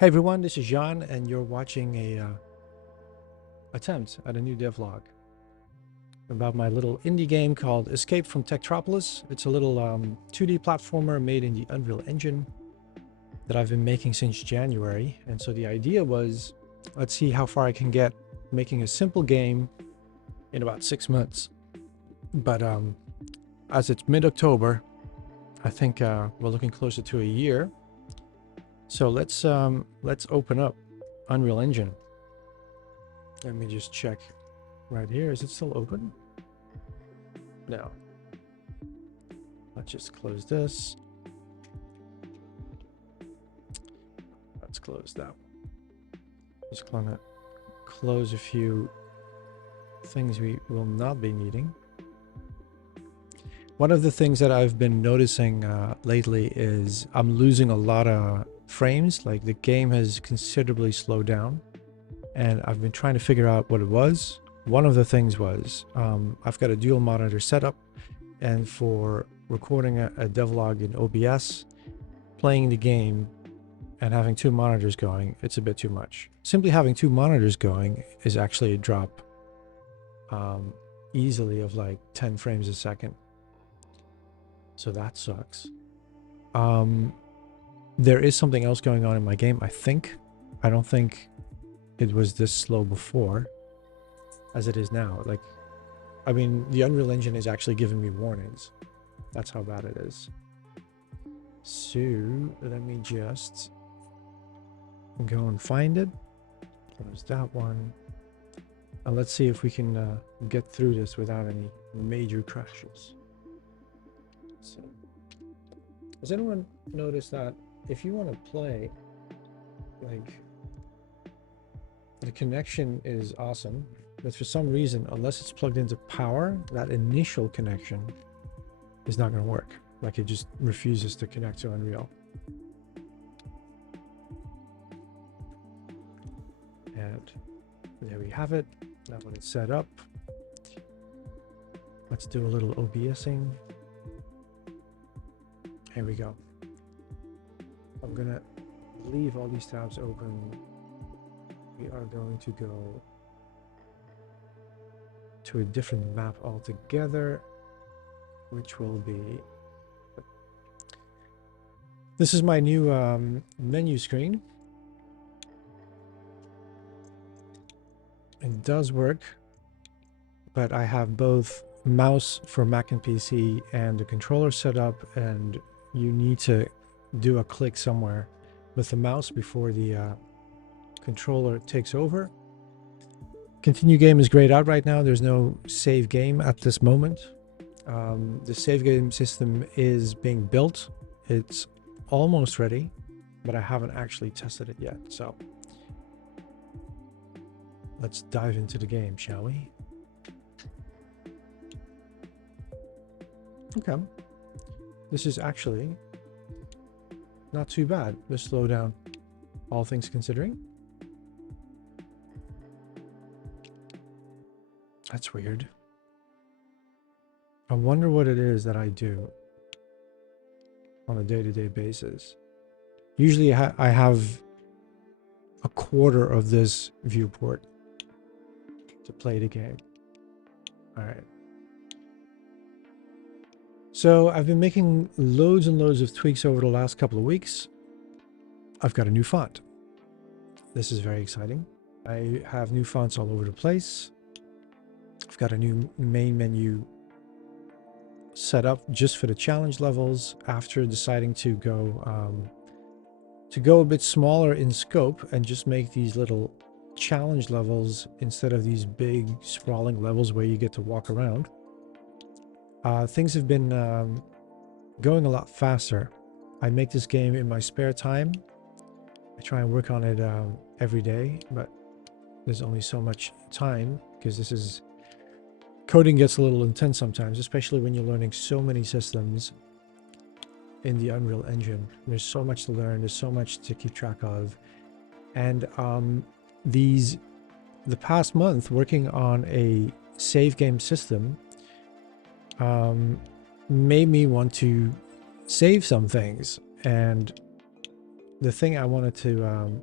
Hey everyone, this is Jan, and you're watching a attempt at a new devlog about my little indie game called Escape from TekTropolis. It's a little 2D platformer made in the Unreal Engine that I've been making since January. And so the idea was, let's see how far I can get making a simple game in about 6 months. But as it's mid-October, I think we're looking closer to a year. So let's open up Unreal Engine. Let me just check right here. Is it still open? No. Let's just close this. Let's close that. Just gonna close a few things we will not be needing. One of the things that I've been noticing lately is I'm losing a lot of frames. Like the game has considerably slowed down, and I've been trying to figure out what it was. One of the things was I've got a dual monitor setup, and for recording a devlog in OBS, playing the game and having two monitors going, it's a bit too much. Simply having two monitors going is actually a drop easily of like 10 frames a second. So that sucks. There is something else going on in my game, I think. I don't think it was this slow before as it is now. Like, I mean, the Unreal Engine is actually giving me warnings. That's how bad it is. So let me just go and find it. Close that one. And let's see if we can get through this without any major crashes. So, has anyone noticed that if you want to play, like, the connection is awesome, but for some reason, unless it's plugged into power, that initial connection is not going to work. Like, it just refuses to connect to Unreal. And there we have it. Now when it's set up, let's do a little OBSing. Here we go. I'm gonna leave all these tabs open. We are going to go to a different map altogether, which will be... This is my new menu screen. It does work, but I have both mouse for Mac and PC and the controller set up, and you need to do a click somewhere with the mouse before the controller takes over. Continue game is grayed out right now. There's no save game at this moment. The save game system is being built. It's almost ready, but I haven't actually tested it yet. So let's dive into the game, shall we? Okay. This is actually not too bad. Let's slow down, all things considering. That's weird. I wonder what it is that I do on a day-to-day basis. Usually I have a quarter of this viewport to play the game. All right. So I've been making loads and loads of tweaks over the last couple of weeks. I've got a new font. This is very exciting. I have new fonts all over the place. I've got a new main menu set up just for the challenge levels after deciding to go a bit smaller in scope and just make these little challenge levels instead of these big sprawling levels where you get to walk around. Things have been going a lot faster. I make this game in my spare time. I try and work on it every day, but there's only so much time because coding gets a little intense sometimes, especially when you're learning so many systems in the Unreal Engine. There's so much to learn. There's so much to keep track of. And the past month working on a save game system made me want to save some things, and the thing I wanted to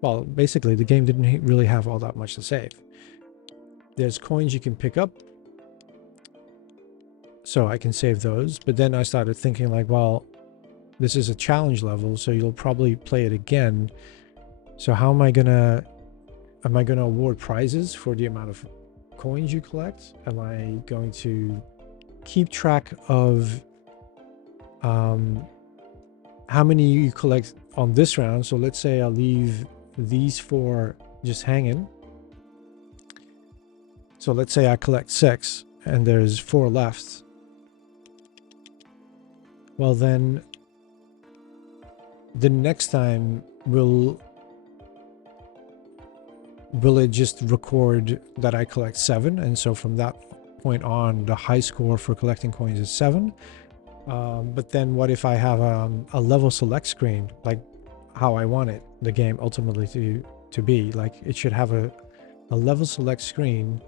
well, basically the game didn't really have all that much to save. There's coins you can pick up, so I can save those. But then I started thinking like, well, this is a challenge level, so you'll probably play it again. So how am I gonna award prizes for the amount of coins you collect? Am I going to keep track of how many you collect on this round? So let's say I'll leave these 4 just hanging. So let's say I collect 6 and there's 4 left. Well, then the next time will it just record that I collect 7? And so from that point on, the high score for collecting coins is 7. But then what if I have a level select screen, like how I want it, the game ultimately to be? Like it should have a level select screen,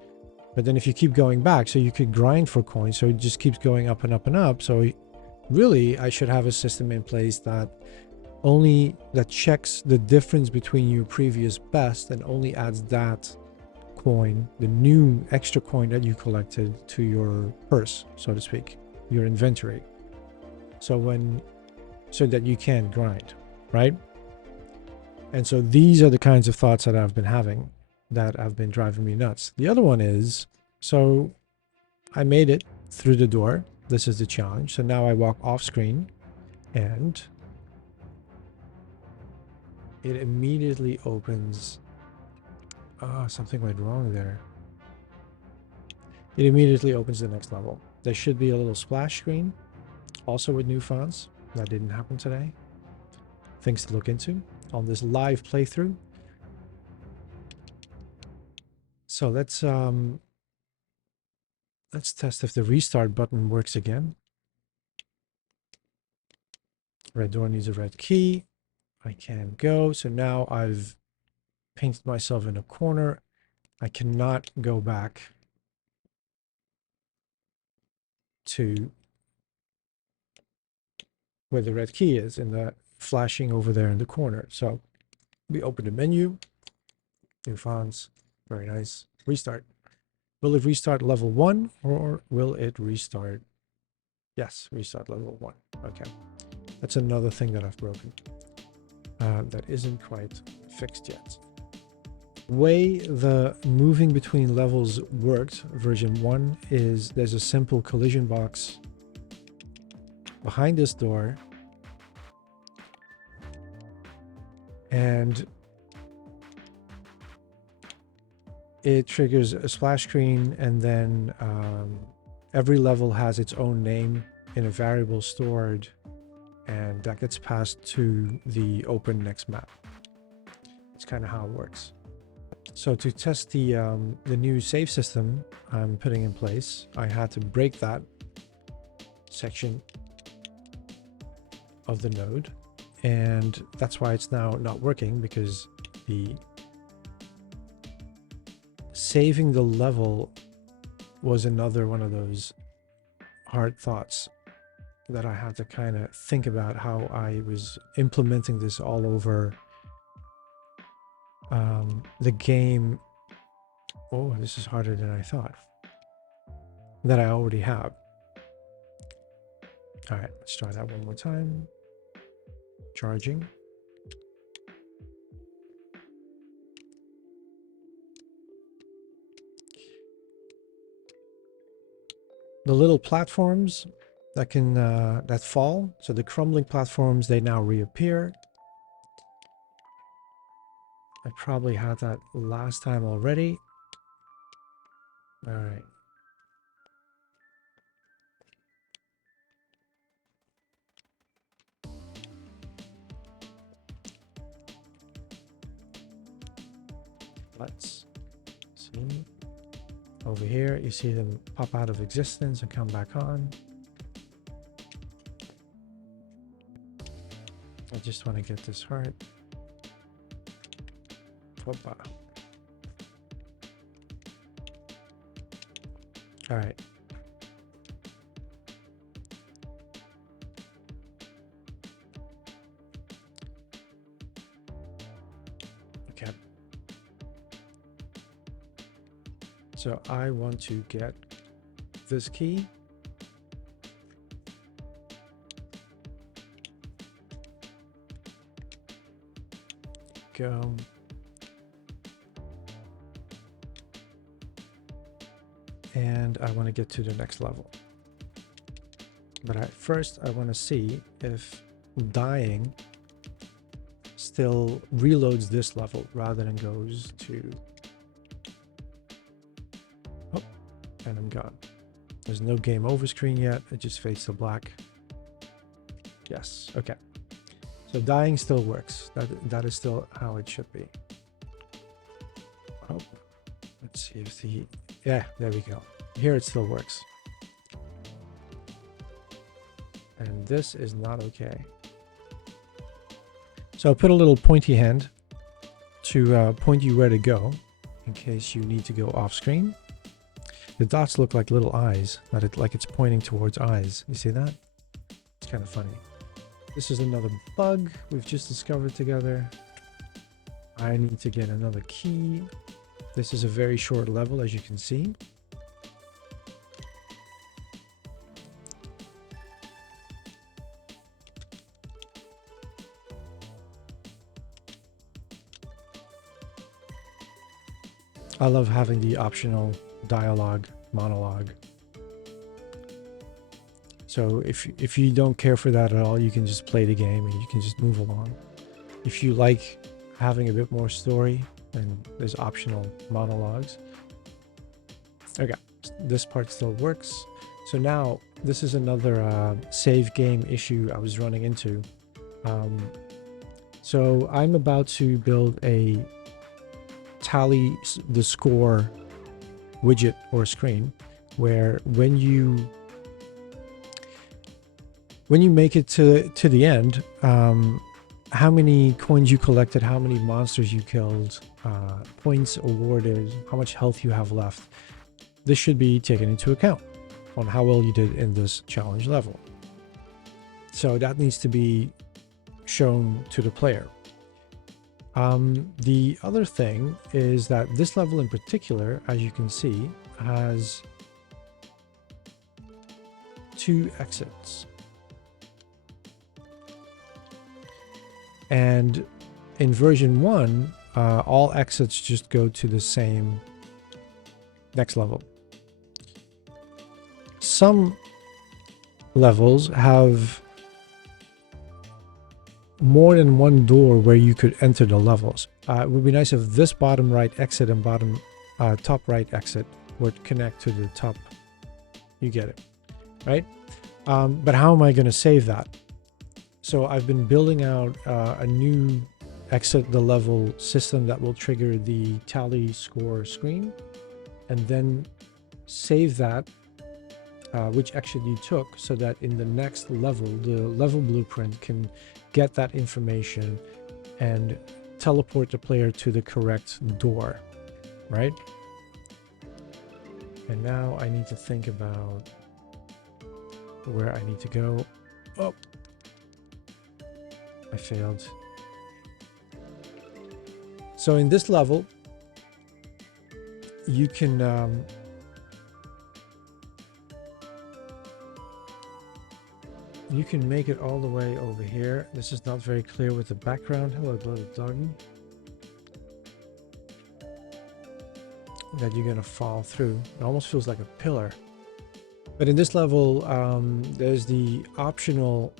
but then if you keep going back, so you could grind for coins, so it just keeps going up and up and up. So really I should have a system in place that checks the difference between your previous best and only adds that coin, the new extra coin that you collected, to your purse, so to speak, your inventory. So that you can grind, right? And so these are the kinds of thoughts that I've been having that have been driving me nuts. The other one is, so I made it through the door. This is the challenge. So now I walk off screen and it immediately opens. Something went wrong there. It immediately opens the next level. There should be a little splash screen, also with new fonts. That didn't happen today. Things to look into on this live playthrough. So let's test if the restart button works again. Red door needs a red key. I can go. So now I've painted myself in a corner. I cannot go back to where the red key is, in the flashing over there in the corner. So we open the menu, new fonts, very nice. Restart. Will it restart level 1 or will it restart? Yes, restart level 1. Okay. That's another thing that I've broken. That isn't quite fixed yet. Way the moving between levels worked, version 1, is there's a simple collision box behind this door, and it triggers a splash screen, and then every level has its own name in a variable stored, and that gets passed to the open next map. It's kind of how it works. So to test the new save system I'm putting in place, I had to break that section of the node, and that's why it's now not working, because the saving the level was another one of those hard thoughts that I had to kind of think about how I was implementing this all over the game. Oh, this is harder than I thought, that I already have. All right, let's try that one more time. Charging. The little platforms that can that fall, so the crumbling platforms, they now reappear. I probably had that last time already. All right. Let's see. Over here, you see them pop out of existence and come back on. I just want to get this heart. Opa. All right. So I want to get this key. Go. And I want to get to the next level. But first I want to see if dying still reloads this level rather than goes to... Oh, and I'm gone. There's no game over screen yet. It just fades to black. Yes, okay. So dying still works. That is still how it should be. Oh, let's see if the... Yeah, there we go. Here it still works. And this is not okay. So I put a little pointy hand to point you where to go in case you need to go off screen. The dots look like little eyes, like it's pointing towards eyes. You see that? It's kind of funny. This is another bug we've just discovered together. I need to get another key. This is a very short level, as you can see. I love having the optional dialogue, monologue. So if you don't care for that at all, you can just play the game and you can just move along. If you like having a bit more story, then there's optional monologues. Okay, this part still works. So now this is another save game issue I was running into. So I'm about to build a tally the score widget or screen where when you make it to the end, how many coins you collected, how many monsters you killed, points awarded, how much health you have left, this should be taken into account on how well you did in this challenge level. So that needs to be shown to the player. The other thing is that this level in particular, as you can see, has 2 exits. And in version 1, all exits just go to the same next level. Some levels have more than one door where you could enter the levels. It would be nice if this bottom right exit and bottom top right exit would connect to the top. You get it, right? But how am I going to save that? So I've been building out a new exit the level system that will trigger the tally score screen and then save that which exit you took, so that in the next level, the level blueprint can get that information and teleport the player to the correct door, right? And now I need to think about where I need to go. Oh, I failed. So in this level, you can make it all the way over here. This is not very clear with the background. Hello, bloated doggy. That you're gonna fall through. It almost feels like a pillar. But in this level, there's the optional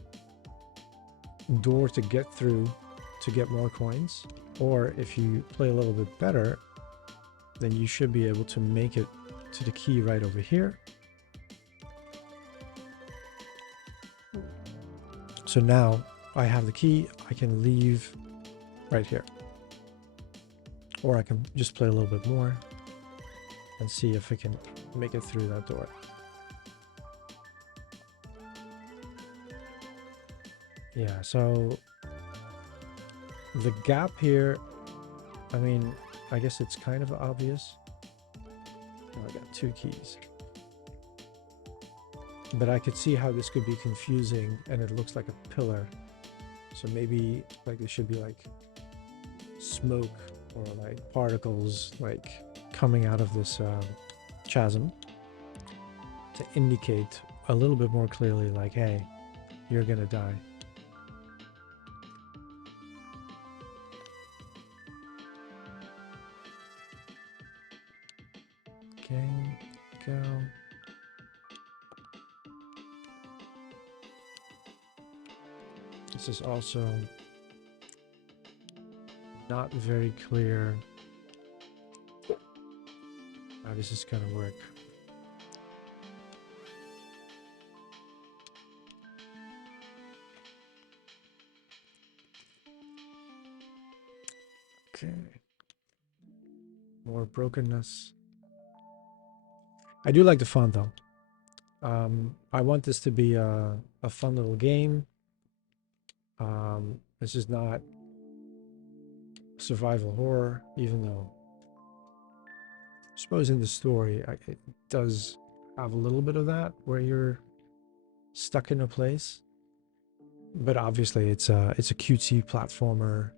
door to get through to get more coins. Or if you play a little bit better, then you should be able to make it to the key right over here. So now I have the key, I can leave right here. Or I can just play a little bit more and see if I can make it through that door. Yeah, so the gap here, I mean, I guess it's kind of obvious. Oh, I got 2 keys. But I could see how this could be confusing, and it looks like a pillar. So maybe like there should be like smoke or like particles like coming out of this chasm to indicate a little bit more clearly, like, hey, you're gonna die. Okay, go. This is also not very clear how this is gonna work. Okay. More brokenness. I do like the font though. I want this to be a fun little game. This is not survival horror, even though I suppose in the story it does have a little bit of that, where you're stuck in a place. But obviously it's a cutesy platformer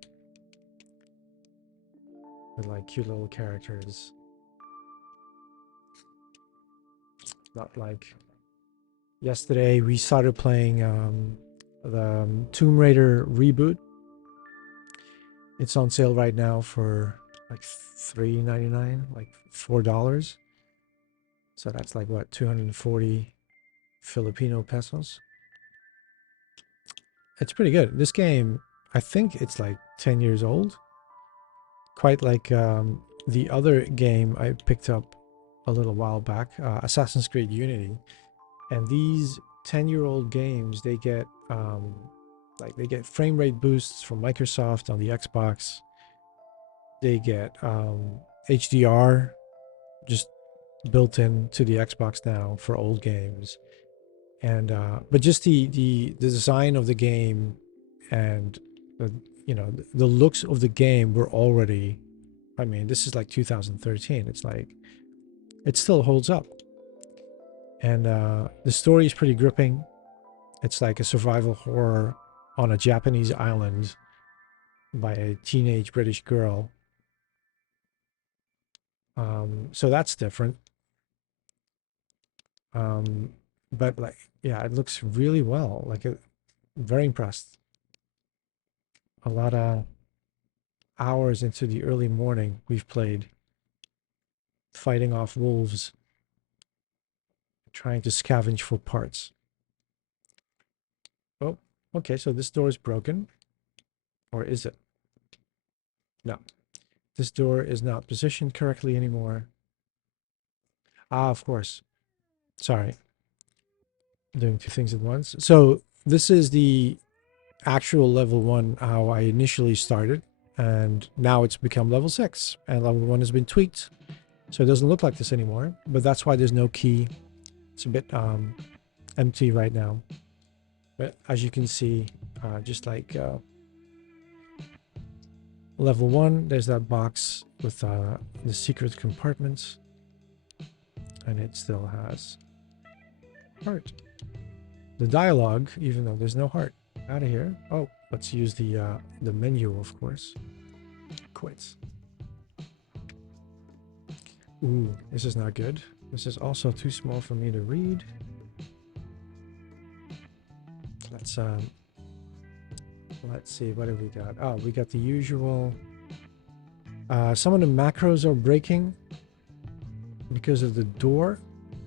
with like cute little characters. Not like yesterday we started playing the Tomb Raider reboot. It's on sale right now for like $3.99, like $4. So that's like what, 240 Filipino pesos. It's pretty good. This game, I think it's like 10 years old. Quite like the other game I picked up a little while back, Assassin's Creed Unity. And these 10-year-old games, they get they get frame rate boosts from Microsoft on the Xbox. They get HDR just built into the Xbox now for old games. And but just the design of the game and the looks of the game were already, I mean, this is like 2013. It's like it still holds up. And the story is pretty gripping. It's like a survival horror on a Japanese island by a teenage British girl. So that's different. But like, yeah, it looks really well. Like, very impressed. A lot of hours into the early morning we've played, fighting off wolves, trying to scavenge for parts. Oh, okay, so this door is broken. Or is it? No. This door is not positioned correctly anymore. Ah, of course. Sorry. I'm doing two things at once. So this is the actual level 1, how I initially started. And now it's become level 6. And level 1 has been tweaked. So it doesn't look like this anymore. But that's why there's no key. It's a bit empty right now. But as you can see, just like level 1, there's that box with the secret compartments. And it still has heart. The dialogue, even though there's no heart. Out of here. Oh, let's use the menu, of course. Quits. Ooh, this is not good. This is also too small for me to read. Let's see, what have we got? Oh, we got the usual. Some of the macros are breaking because of the door.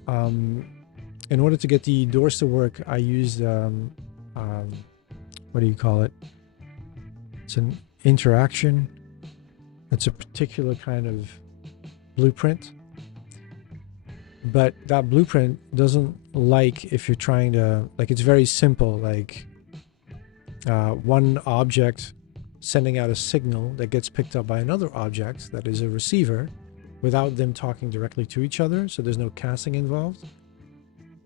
In order to get the doors to work, I used what do you call it? It's an interaction. It's a particular kind of blueprint. But that blueprint doesn't like if you're trying to, like, it's very simple, like one object sending out a signal that gets picked up by another object that is a receiver without them talking directly to each other, so there's no casting involved.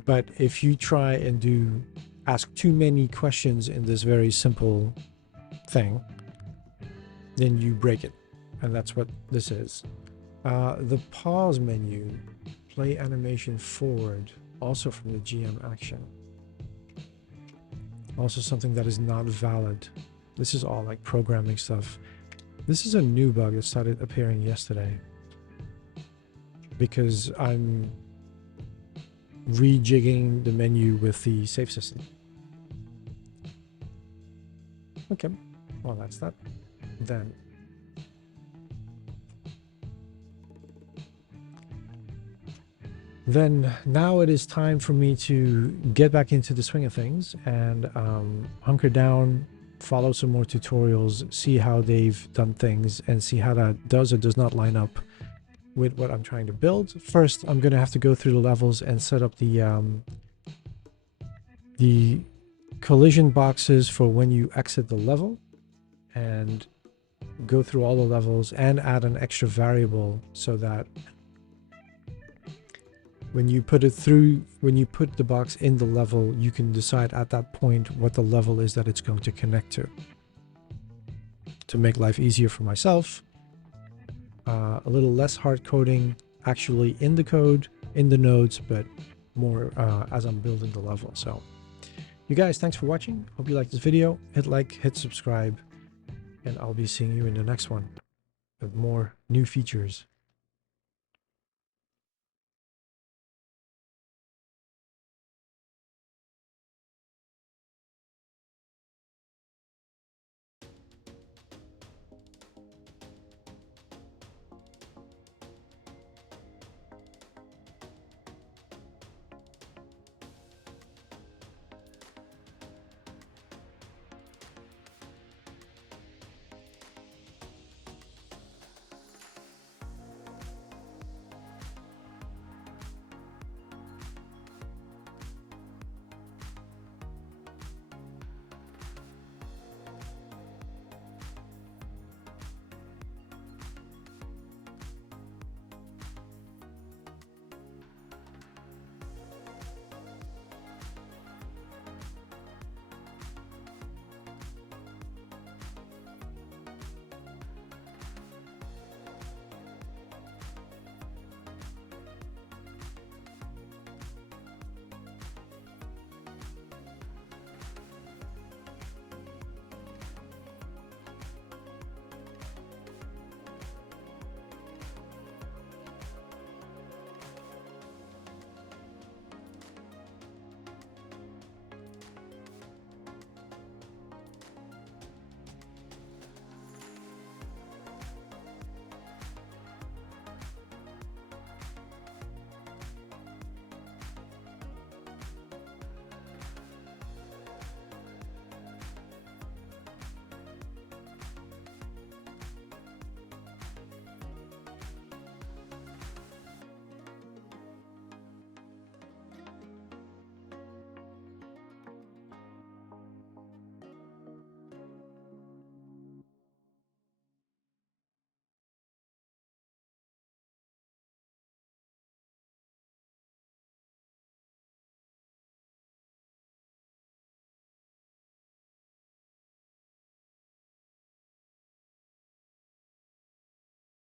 But if you try and ask too many questions in this very simple thing, then you break it. And that's what this is. The pause menu, play animation forward, also from the GM action. Also something that is not valid. This is all like programming stuff. This is a new bug that started appearing yesterday. because I'm rejigging the menu with the save system. Okay, well that's that. Then now it is time for me to get back into the swing of things and hunker down, follow some more tutorials, see how they've done things, and see how that does or does not line up with what I'm trying to build. First, I'm going to have to go through the levels and set up the collision boxes for when you exit the level, and go through all the levels and add an extra variable so that when you put the box in the level, you can decide at that point what the level is that it's going to connect to make life easier for myself. A little less hard coding actually in the code, in the nodes, but more as I'm building the level. So you guys, thanks for watching. Hope you liked this video. Hit like, hit subscribe, and I'll be seeing you in the next one with more new features.